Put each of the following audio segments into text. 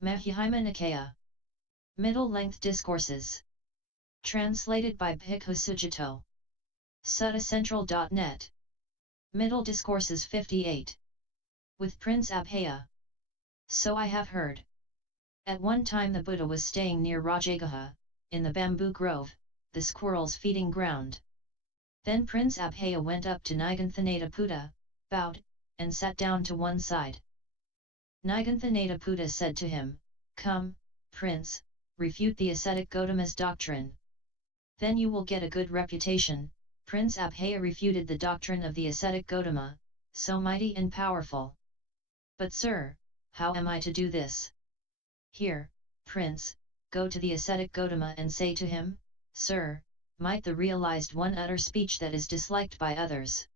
Mahihima Nikaya. Middle-length discourses. Translated by Bhikkhu Sujato. Suttacentral.net. Middle Discourses 58. With Prince Abhaya. So I have heard. At one time the Buddha was staying near Rajagaha, in the bamboo grove, the squirrels' feeding ground. Then Prince Abhaya went up to Niganthanataputta, bowed, and sat down to one side. Niganthanataputta said to him, "Come, Prince, refute the ascetic Gautama's doctrine. Then you will get a good reputation." Prince Abhaya refuted the doctrine of the ascetic Gautama, so mighty and powerful. "But sir, how am I to do this?" "Here, Prince, go to the ascetic Gautama and say to him, 'Sir, might the realized one utter speech that is disliked by others?'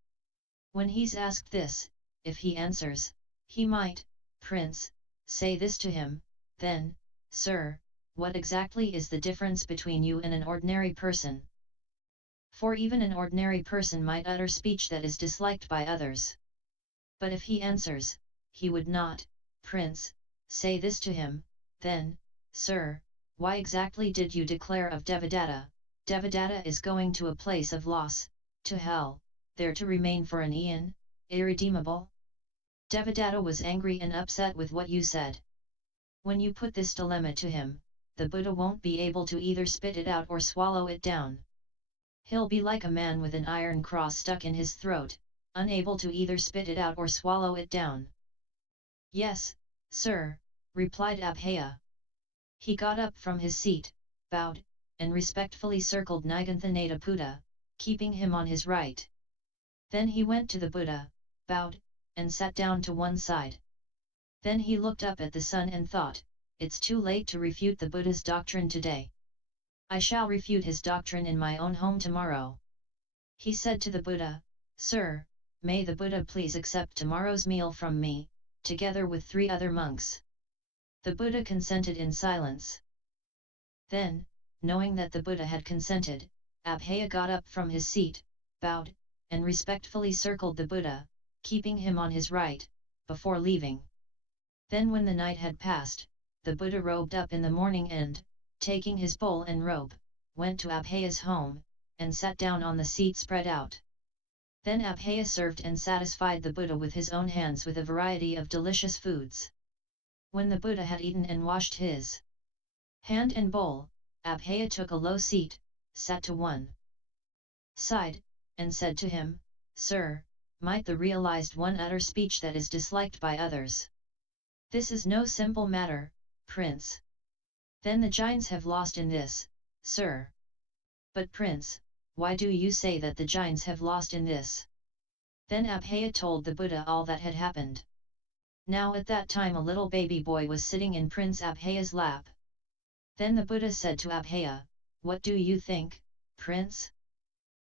When he's asked this, if he answers, he might, Prince, say this to him, then, 'Sir, what exactly is the difference between you and an ordinary person?' For even an ordinary person might utter speech that is disliked by others. But if he answers, he would not, Prince, say this to him, then, 'Sir, why exactly did you declare of Devadatta? Devadatta is going to a place of loss, to hell, there to remain for an eon, irredeemable?' Devadatta was angry and upset with what you said. When you put this dilemma to him, the Buddha won't be able to either spit it out or swallow it down. He'll be like a man with an iron cross stuck in his throat, unable to either spit it out or swallow it down." "Yes, sir," replied Abhaya. He got up from his seat, bowed, and respectfully circled Niganthanataputta, keeping him on his right. Then he went to the Buddha, bowed, and sat down to one side. Then he looked up at the sun and thought, "It's too late to refute the Buddha's doctrine today. I shall refute his doctrine in my own home tomorrow." He said to the Buddha, "Sir, may the Buddha please accept tomorrow's meal from me, together with 3 other monks." The Buddha consented in silence. Then, knowing that the Buddha had consented, Abhaya got up from his seat, bowed, and respectfully circled the Buddha, keeping him on his right, before leaving. Then when the night had passed, the Buddha robed up in the morning and, taking his bowl and robe, went to Abhaya's home, and sat down on the seat spread out. Then Abhaya served and satisfied the Buddha with his own hands with a variety of delicious foods. When the Buddha had eaten and washed his hand and bowl, Abhaya took a low seat, sat to one side, and said to him, "Sir, might the realized one utter speech that is disliked by others?" "This is no simple matter, Prince. Then the giants have lost in this, sir." "But Prince, why do you say that the giants have lost in this?" Then Abhaya told the Buddha all that had happened. Now at that time a little baby boy was sitting in Prince Abhaya's lap. Then the Buddha said to Abhaya, "What do you think, Prince?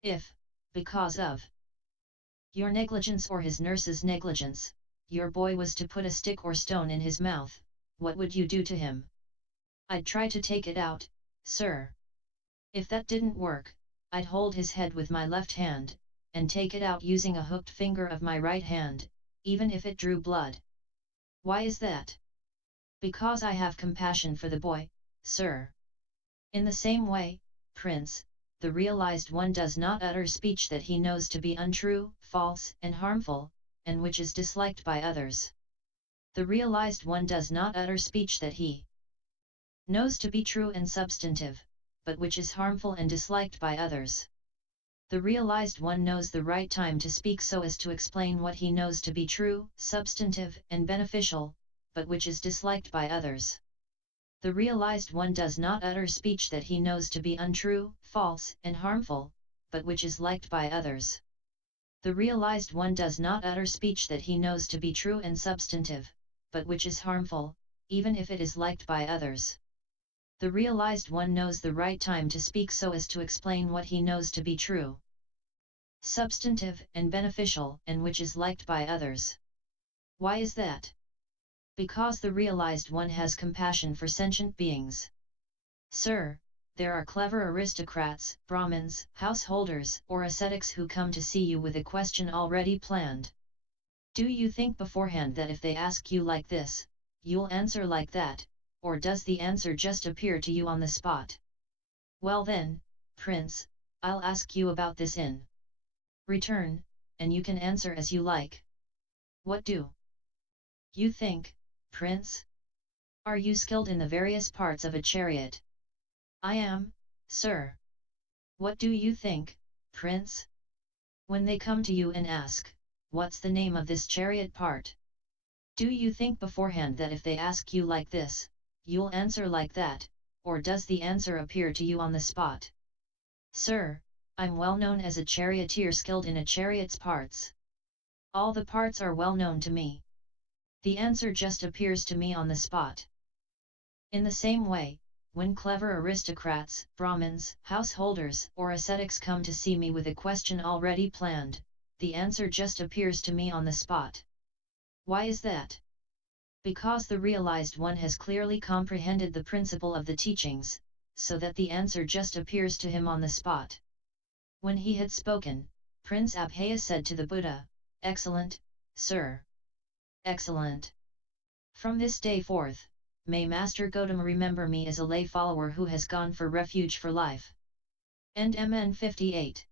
If, because of your negligence or his nurse's negligence, your boy was to put a stick or stone in his mouth, what would you do to him?" "I'd try to take it out, sir. If that didn't work, I'd hold his head with my left hand, and take it out using a hooked finger of my right hand, even if it drew blood." "Why is that?" "Because I have compassion for the boy, sir." In the same way, Prince, the realized one does not utter speech that he knows to be untrue, false, and harmful, and which is disliked by others. The realized one does not utter speech that he knows to be true and substantive, but which is harmful and disliked by others. The realized one knows the right time to speak so as to explain what he knows to be true, substantive, and beneficial, but which is disliked by others. The realized one does not utter speech that he knows to be untrue, false, and harmful, but which is liked by others. The realized one does not utter speech that he knows to be true and substantive, but which is harmful, even if it is liked by others. The realized one knows the right time to speak so as to explain what he knows to be true, substantive, and beneficial, and which is liked by others. Why is that? Because the realized one has compassion for sentient beings. Sir, there are clever aristocrats, Brahmins, householders, or ascetics who come to see you with a question already planned. Do you think beforehand that if they ask you like this, you'll answer like that, or does the answer just appear to you on the spot? Well then, Prince, I'll ask you about this in return, and you can answer as you like. What do you think, Prince? Are you skilled in the various parts of a chariot? I am, sir. What do you think, Prince? When they come to you and ask, what's the name of this chariot part? Do you think beforehand that if they ask you like this, you'll answer like that, or does the answer appear to you on the spot? Sir, I'm well known as a charioteer skilled in a chariot's parts. All the parts are well known to me. The answer just appears to me on the spot. In the same way, when clever aristocrats, Brahmins, householders, or ascetics come to see me with a question already planned, the answer just appears to me on the spot. Why is that? Because the realized one has clearly comprehended the principle of the teachings, so that the answer just appears to him on the spot. When he had spoken, Prince Abhaya said to the Buddha, "Excellent, sir. Excellent. From this day forth, may Master Gautama remember me as a lay follower who has gone for refuge for life." End MN 58.